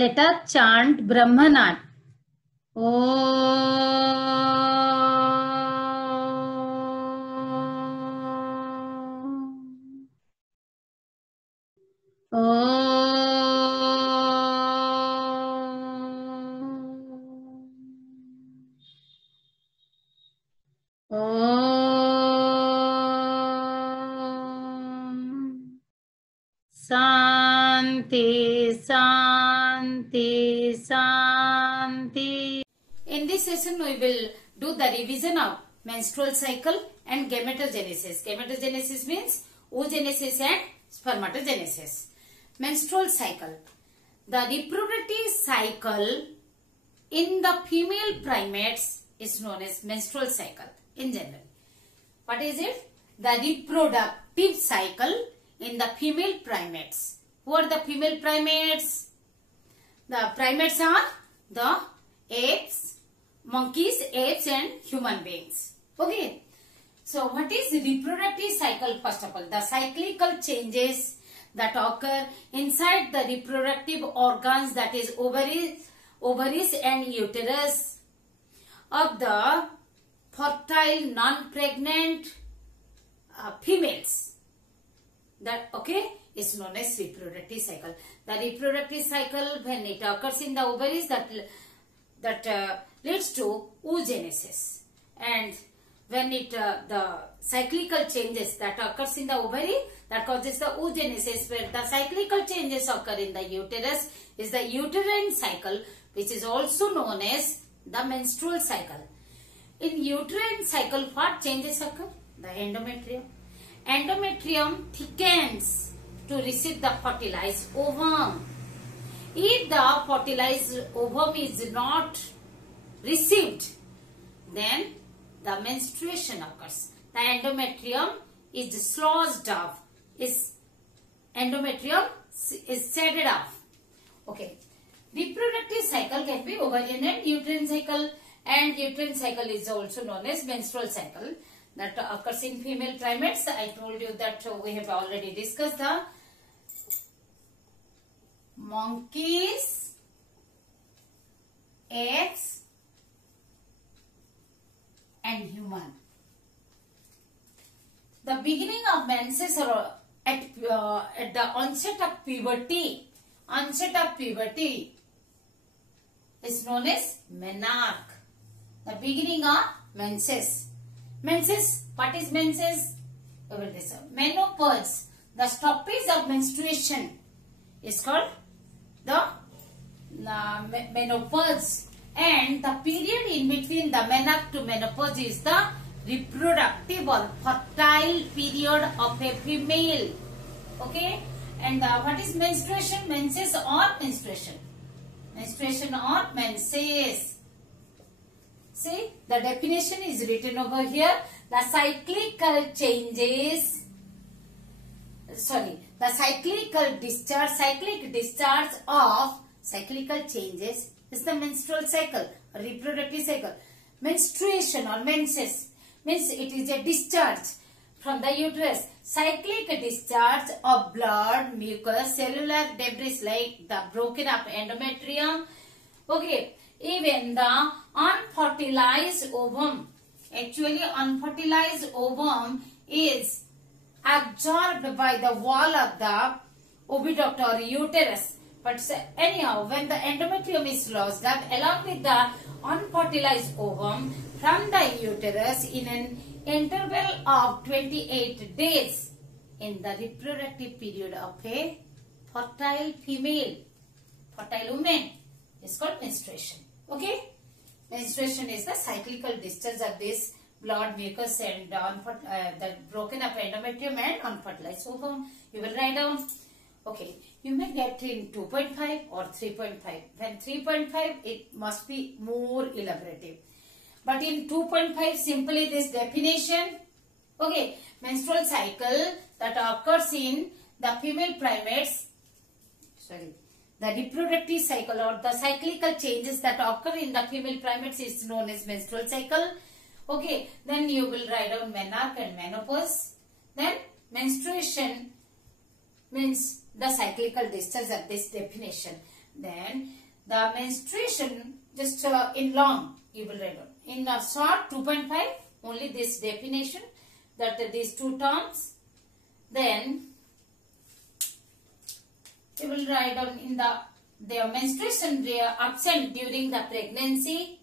Let us chant Brahmanat. Shanti, Shanti, Shanti. In this session, we will do the revision of menstrual cycle and gametogenesis. Gametogenesis means oogenesis and spermatogenesis. Menstrual cycle. The reproductive cycle in the female primates is known as menstrual cycle in general. What is it? The reproductive cycle in the female primates. Who are the female primates? The primates are the apes, monkeys, apes and human beings. Okay. So what is reproductive cycle first of all? The cyclical changes that occur inside the reproductive organs, that is ovaries and uterus of the fertile non-pregnant females. That is known as reproductive cycle. The reproductive cycle, when it occurs in the ovaries, that leads to oogenesis, and when it the cyclical changes that occurs in the ovary, that causes the oogenesis, where the cyclical changes occur in the uterus is the uterine cycle, which is also known as the menstrual cycle. In uterine cycle, what changes occur? The endometrium. Endometrium thickens to receive the fertilized ovum. If the fertilized ovum is not received, then the menstruation occurs. The endometrium is dislodged off. Endometrium is shedded off. Okay. Reproductive cycle can be ovarian and uterine cycle, and uterine cycle is also known as menstrual cycle that occurs in female primates. I told you that we have already discussed the monkeys, apes and human. The beginning of menses or at the onset of puberty is known as menarche. The beginning of menses. Menses, what is menses? Menopause. The stoppage of menstruation is called the menopause, and the period in between the menarche to menopause is the reproductive or fertile period of a female. Okay, and what is menstruation? Menses or menstruation? Menstruation or menses. See, the definition is written over here. The cyclical discharge of cyclical changes is the menstrual cycle, reproductive cycle. Menstruation or menses means it is a discharge from the uterus. Cyclic discharge of blood, mucus, cellular debris like the broken up endometrium. Okay, even the unfertilized ovum. Actually, unfertilized ovum is absorbed by the wall of the oviduct or uterus. But anyhow, when the endometrium is lost up along with the unfertilized ovum from the uterus in an interval of 28 days in the reproductive period of a fertile female, fertile woman, is called menstruation. Okay? Menstruation is the cyclical discharge of this blood, mucus and the broken up endometrium and unfertilized ovum. You will write down. Okay, you may get in 2.5 or 3.5. When 3.5, it must be more elaborative. But in 2.5, simply this definition. Okay, menstrual cycle that occurs in the female primates. The reproductive cycle or the cyclical changes that occur in the female primates is known as menstrual cycle. Okay, then you will write down menarche and menopause. Then menstruation means the cyclical discharge of this definition. Then the menstruation just in long you will write down. In a short 2.5 only this definition, that these two terms. Then you will write down in the menstruation absent during the pregnancy,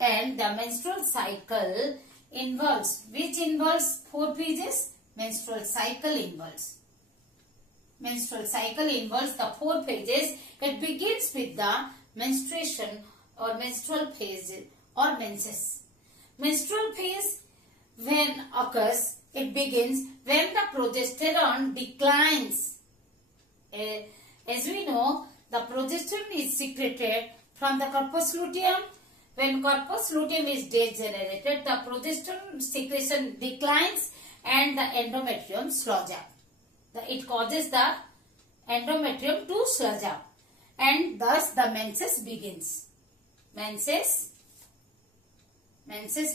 and the menstrual cycle involves, which involves 4 phases. Menstrual cycle involves. Menstrual cycle involves the 4 phases. It begins with the menstruation or menstrual phase or menses. Menstrual phase when occurs, it begins when the progesterone declines. As we know, the progesterone is secreted from the corpus luteum. When corpus luteum is degenerated, the progesterone secretion declines and the endometrium sludge up. It causes the endometrium to sludge up, and thus the menses begins. Menses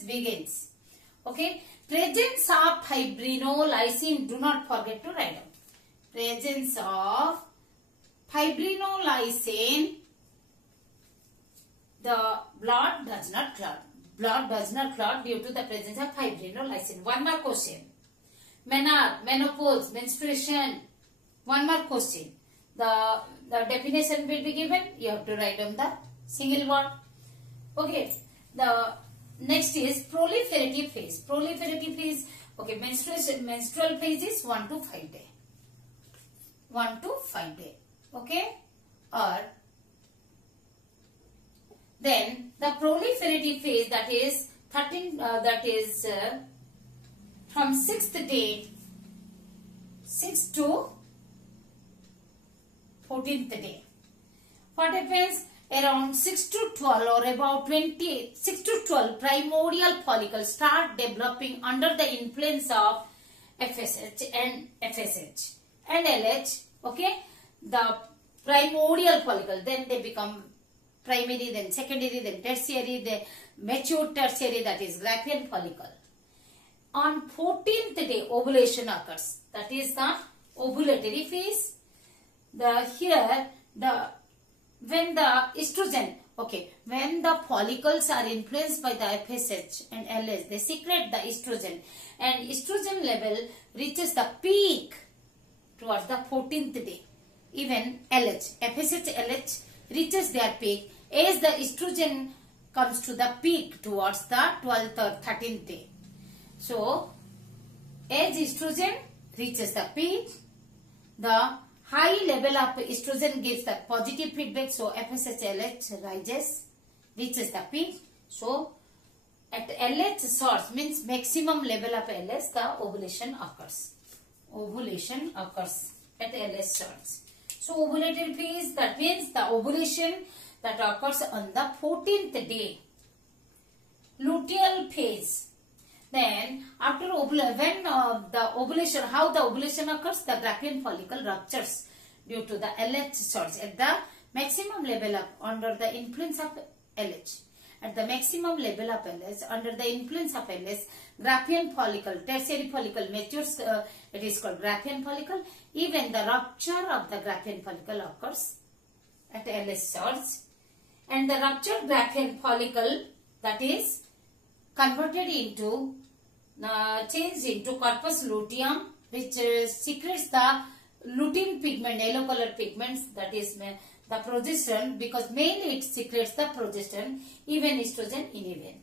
begins. Okay. Presence of fibrinolysin. Do not forget to write down. Presence of fibrinolysin. The blood does not clot. Blood does not clot due to the presence of fibrinolysin. One more question. Menopause, menstruation. One more question. The definition will be given. You have to write down the single word. Okay. The next is proliferative phase. Proliferative phase. Okay. Menstrual phase is 1 to 5 day. 1 to 5 day. Okay. Or then the proliferative phase, that is 13. From 6th day, 6 to 14th day. What happens? Around 6 to 12 or about 6 to 12 primordial follicles start developing under the influence of FSH and LH. Okay, the primordial follicle, then they become primary, then secondary, then tertiary, the mature tertiary, that is Graafian follicle. On 14th day, ovulation occurs. That is the ovulatory phase. When the estrogen, okay, when the follicles are influenced by the FSH and LH, they secrete the estrogen, and estrogen level reaches the peak towards the 14th day. Even FSH, LH reaches their peak as the estrogen comes to the peak towards the 12th or 13th day. So, as estrogen reaches the peak, the high level of estrogen gives the positive feedback. So, FSH-LH reaches the peak. So, at LH source means maximum level of LH, the ovulation occurs. Ovulation occurs at LH source. So, ovulatory phase, that means the ovulation that occurs on the 14th day. Luteal phase. Then, after when the ovulation, how the ovulation occurs? The Graafian follicle ruptures due to the LH source at the maximum level of under the influence of LH. At the maximum level of LH, under the influence of LH, Graafian follicle, tertiary follicle matures. It is called Graafian follicle. Even the rupture of the Graafian follicle occurs at LH source, and the ruptured Graafian follicle, that is converted into, changed into corpus luteum, which secretes the lutein pigment, yellow color pigments, that is the progesterone, because mainly it secretes the progesterone, even estrogen in even.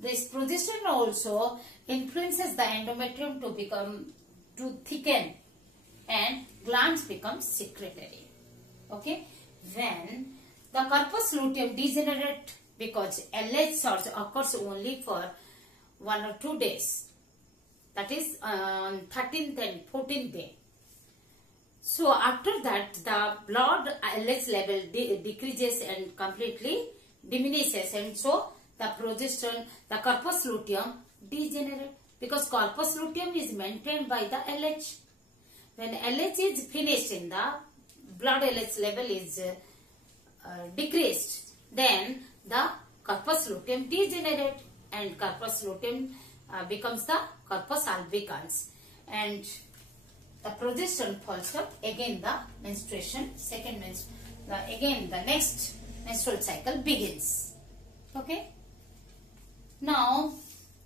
This progesterone also influences the endometrium to thicken, and glands become secretory. Okay, when the corpus luteum degenerate, because LH source occurs only for 1 or 2 days, that is on 13th and 14th day. So after that, the blood LH level decreases and completely diminishes, and so the progesterone, the corpus luteum degenerate, because corpus luteum is maintained by the LH. When LH is finished in the blood, LH level is decreased, then the corpus luteum degenerate, and corpus luteum becomes the corpus albicans, and the progesterone falls up. Again the menstruation, second again the next menstrual cycle begins. Okay. Now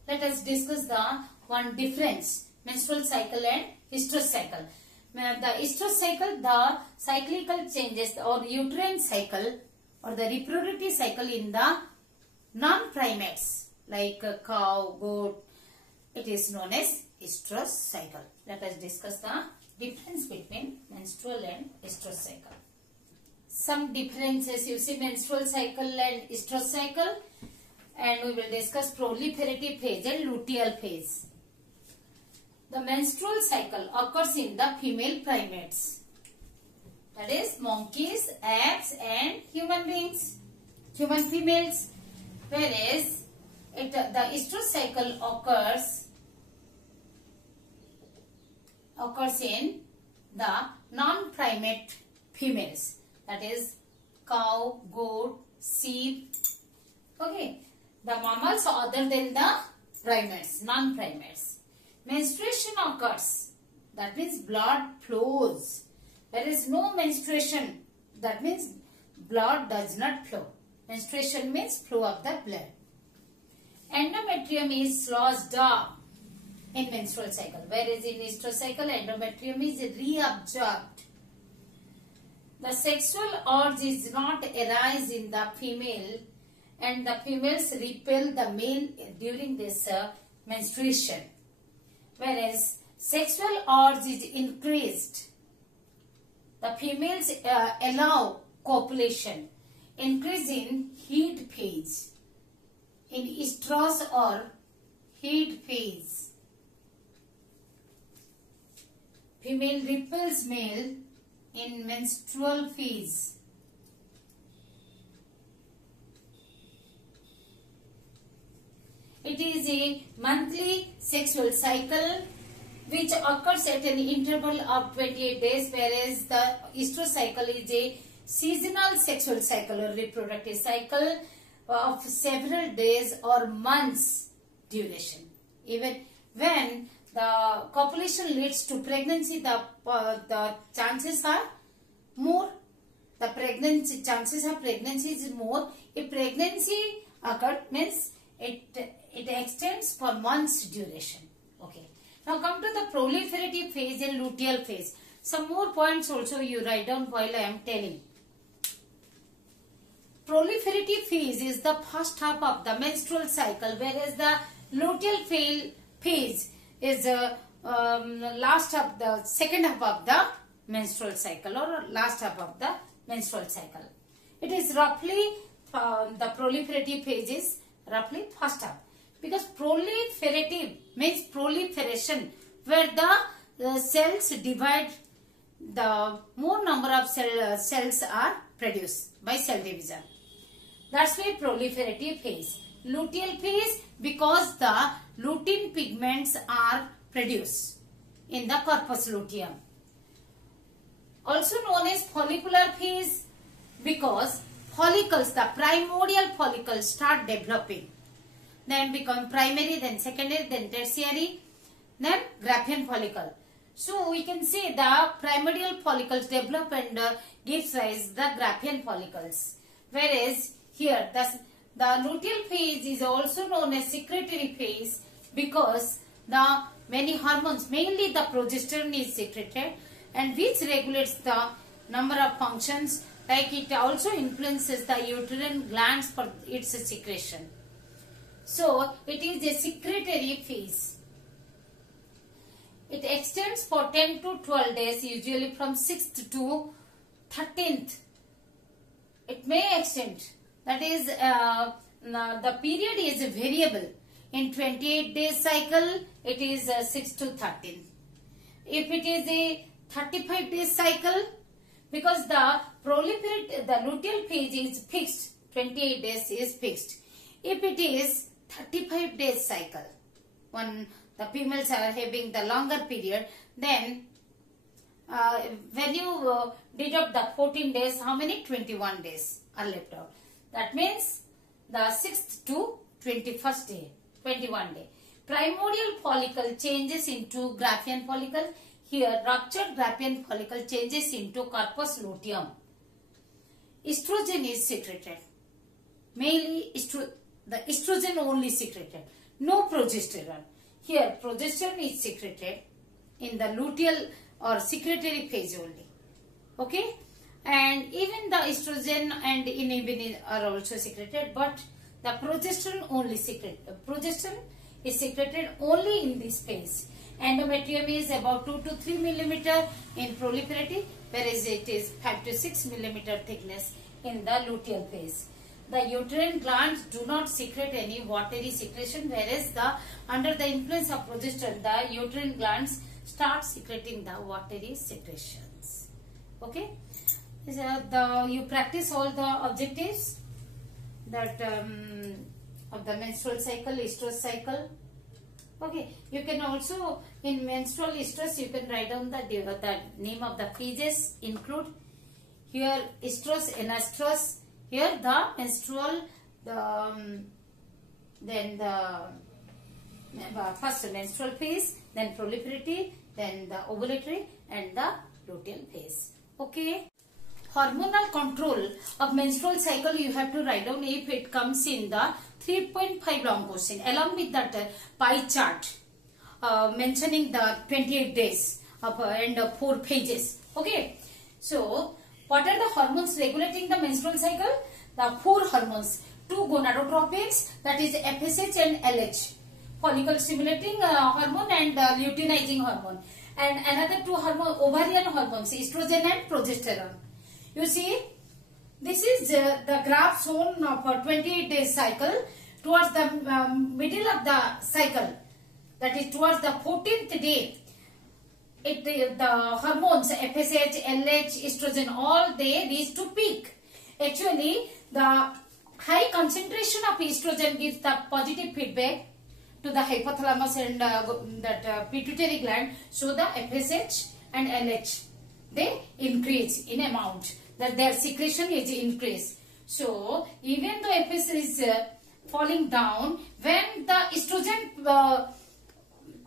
let us discuss the one difference, menstrual cycle and estrous cycle. The estrous cycle, the cyclical changes or uterine cycle or the reproductive cycle in the non-primates like cow, goat, it is known as estrous cycle. Let us discuss the difference between menstrual and estrous cycle. Some differences you see, menstrual cycle and estrous cycle, and we will discuss proliferative phase and luteal phase. The menstrual cycle occurs in the female primates, that is monkeys, apes and human beings, human females, whereas the estrous cycle occurs in the non-primate females, that is cow, goat, sheep. Okay, the mammals other than the primates, non-primates. Menstruation occurs, that means blood flows. There is no menstruation, that means blood does not flow. Menstruation means flow of the blood. Endometrium is lodged up in menstrual cycle, whereas in estrous cycle endometrium is reabsorbed. The sexual urge is not arise in the female, and the females repel the male during this menstruation, whereas sexual urge is increased. The females allow copulation, increase in heat phase, in estrous or heat phase. Female repels male in menstrual phase. It is a monthly sexual cycle which occurs at an interval of 28 days, whereas the estrous cycle is a seasonal sexual cycle or reproductive cycle of several days or months duration. Even when the copulation leads to pregnancy, the chances are more. The pregnancy chances of pregnancy is more. If pregnancy occurred, means it extends for months duration. Okay. Now come to the proliferative phase and luteal phase. Some more points also you write down while I am telling. Proliferative phase is the first half of the menstrual cycle, whereas the luteal phase is the second half of the menstrual cycle or last half of the menstrual cycle. It is roughly, the proliferative phase is roughly first half, because proliferative means proliferation, where the cells divide, the more number of cells are produced by cell division. That's why proliferative phase. Luteal phase, because the lutein pigments are produced in the corpus luteum. Also known as follicular phase, because follicles, the primordial follicles start developing, then become primary, then secondary, then tertiary, then Graafian follicle. So we can say the primordial follicles develop and gives rise the Graafian follicles, whereas here the luteal phase is also known as secretory phase, because the many hormones, mainly the progesterone, is secreted, and which regulates the number of functions, like it also influences the uterine glands for its secretion. So it is a secretory phase. It extends for 10 to 12 days, usually from 6th to 13th. It may extend. That is, the period is variable. In 28 days cycle, it is 6 to 13. If it is a 35 days cycle, because the luteal phase is fixed, 28 days is fixed. If it is 35 days cycle, when the females are having the longer period, then when you deduct the 14 days, how many? 21 days are left out. That means the 6th to 21st day, 21 day. Primordial follicle changes into Graafian follicle. Here ruptured Graafian follicle changes into corpus luteum. estrogen is secreted. Mainly the estrogen only secreted. No progesterone. Here progesterone is secreted in the luteal or secretory phase only. Okay. And even the estrogen and inhibin are also secreted, but the progesterone only progesterone is secreted only in this phase. Endometrium is about 2 to 3 millimeter in proliferative, whereas it is 5 to 6 millimeter thickness in the luteal phase. The uterine glands do not secrete any watery secretion, whereas under the influence of progesterone, the uterine glands start secreting the watery secretions. Okay. You practice all the objectives that of the menstrual cycle, estrous cycle. Okay, you can also in menstrual estrus you can write down the name of the phases include here estrus, anastrus. Here the menstrual, then the first menstrual phase, then proliferative, then the ovulatory, and the luteal phase. Okay. Hormonal control of menstrual cycle you have to write down if it comes in the 3.5 long question along with that pie chart mentioning the 28 days of and 4 pages. Okay. So what are the hormones regulating the menstrual cycle? The 4 hormones, 2 gonadotropins, that is FSH and LH, follicle stimulating hormone and luteinizing hormone, and another 2 ovarian hormones, estrogen and progesterone. You see, this is the graph shown for 28 days cycle towards the middle of the cycle, that is towards the 14th day. The hormones FSH, LH, estrogen, all they reach to peak. Actually, the high concentration of estrogen gives the positive feedback to the hypothalamus and that pituitary gland. So the FSH and LH, they increase in amount. That their secretion is increased. So even though FSH is falling down, when the estrogen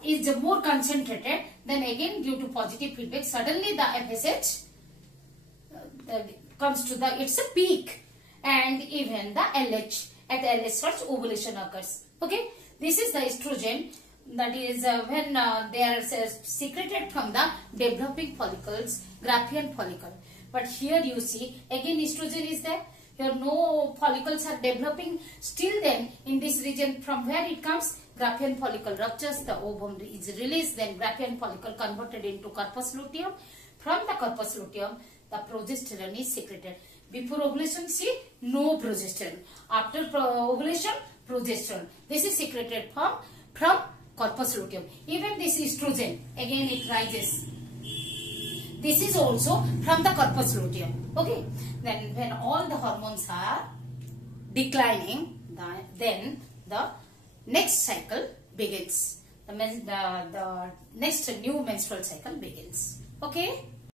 is more concentrated, then again due to positive feedback, suddenly the FSH comes to its peak, and even the LH, at LH starts ovulation occurs. Okay, this is the estrogen, that is when they are secreted from the developing follicles, Graafian follicle. But here you see again estrogen is there. Here no follicles are developing. Still then in this region from where it comes, Graafian follicle ruptures, the ovum is released, then Graafian follicle converted into corpus luteum. From the corpus luteum, the progesterone is secreted. Before ovulation, see, no progesterone. After ovulation, progesterone. This is secreted from corpus luteum. Even this estrogen, again it rises. This is also from the corpus luteum. Okay. Then when all the hormones are declining, then the next cycle begins. The next new menstrual cycle begins. Okay.